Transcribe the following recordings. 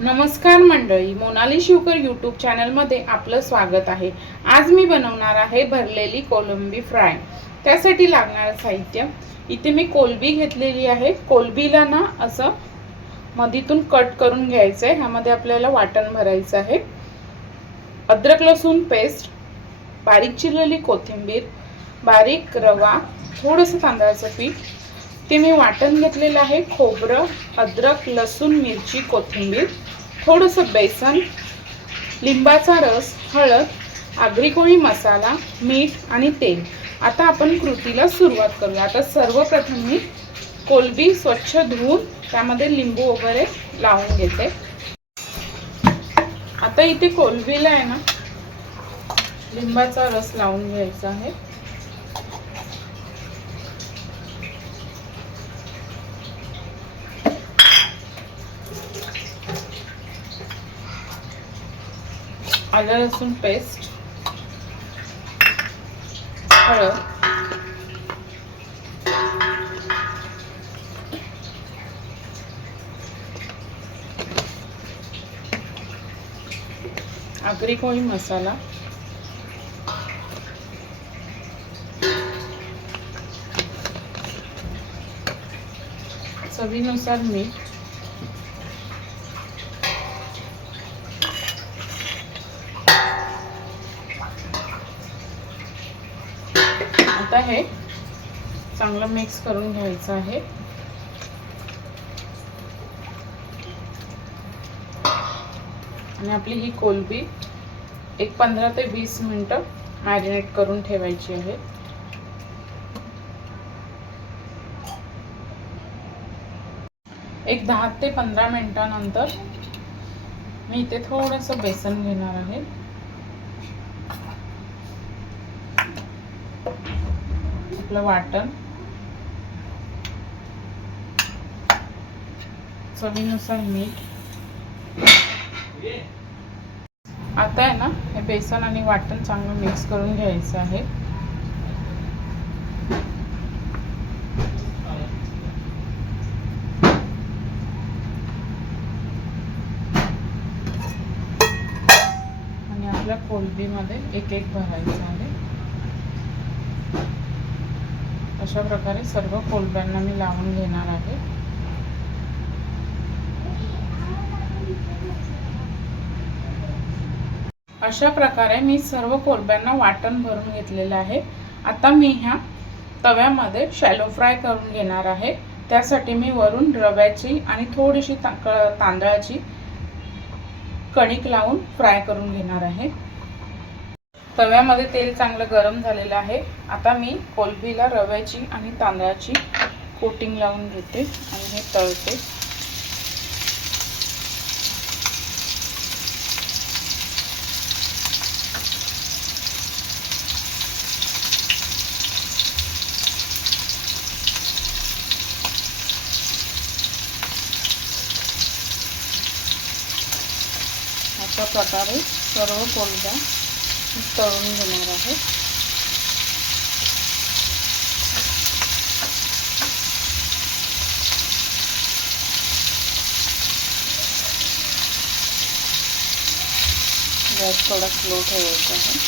नमस्कार मंडळी मोनाली शिवकर यूट्यूब चॅनलमध्ये आपलं स्वागत आहे. आज मी बनवणार आहे भरलेली कोलंबी फ्राय. त्यासाठी लागणारं साहित्य. इथे मी कोलबी घेतलेली आहे. कोलबीला ना असं मधीतून कट करून घ्यायचं आहे ह्यामध्ये आपल्याला वाटण भरायचं आहे. अद्रक लसूण पेस्ट बारीक चिरलेली कोथिंबीर बारीक रवा थोडंसं तांदळाचं पीठ ते मी वाटण घेतलेलं आहे खोबरं अद्रक लसूण मिरची कोथिंबीर थोडंसं बेसन लिंबाचा रस हळद आगरी कोळी मसाला मीठ आणि तेल. आता आपण कृतीला सुरुवात करूया. आता सर्वप्रथम मी कोलबी स्वच्छ धुवून त्यामध्ये लिंबू वगैरे लावून घेते. आता इथे कोलबीला आहे ना लिंबाचा रस लावून घ्यायचा आहे. आलं लसूण पेस्ट हळद आगरी कोळी मसाला चवीनुसार मीठ आता हे चांगलं मिक्स करून घ्यायचं आहे. आणि आपली ही कोलबी एक पंधरा ते वीस मिनटं मॅरिनेट करून ठेवायची आहे. एक दहा ते पंधरा मिनटानंतर मी इथे थोडंसं बेसन घेणार आहे. आपलं वाटण. चवीनुसार मीठ. आता आहे ना हे बेसन आणि वाटण चांगलं मिक्स करून घ्यायचं आहे. आणि आपल्या कोलबीमध्ये एक एक भरायचं आहे. अशा प्रकारे सर्व कोलब्यांना मी लावून घेणार आहे. अशा प्रकारे मी सर्व कोलब्यांना वाटण भरून घेतलेलं आहे. आता मी ह्या तव्यामध्ये शॅलो फ्राय करून घेणार आहे. त्यासाठी मी वरून रव्याची आणि थोडीशी क- तांदळाची कणिक लावून फ्राय करून घेणार आहे. तव्यामध्ये तेल चांगलं गरम झालेलं आहे. आता मी कोलबीला रव्याची आणि तांदळाची कोटिंग लावून घेते आणि हे तळते. अशा प्रकारे सर्व कोलब्या तळून घेणार आहे. गॅस थोडा स्लो ठेवायचा आहे.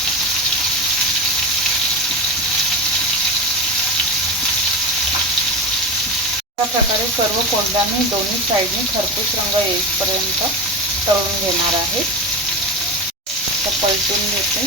अशा प्रकारे सर्व कोलब्यांनी दोन्ही साईडनी खरपूस रंग येईपर्यंत तळून घेणार आहे. पलटून घेते.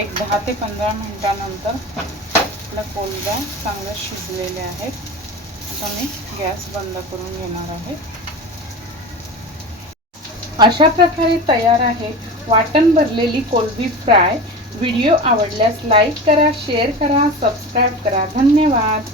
एक दहा ते पंधरा मिनटानंतर आपल्या कोलगा चांगल्या शिजलेल्या आहेत. आता मी गॅस बंद करून घेणार आहे. अशा प्रकारे तयार आहे वाटण भरलेली कोलबी फ्राय. व्हिडिओ आवडल्यास लाईक करा शेअर करा सबस्क्राईब करा. धन्यवाद.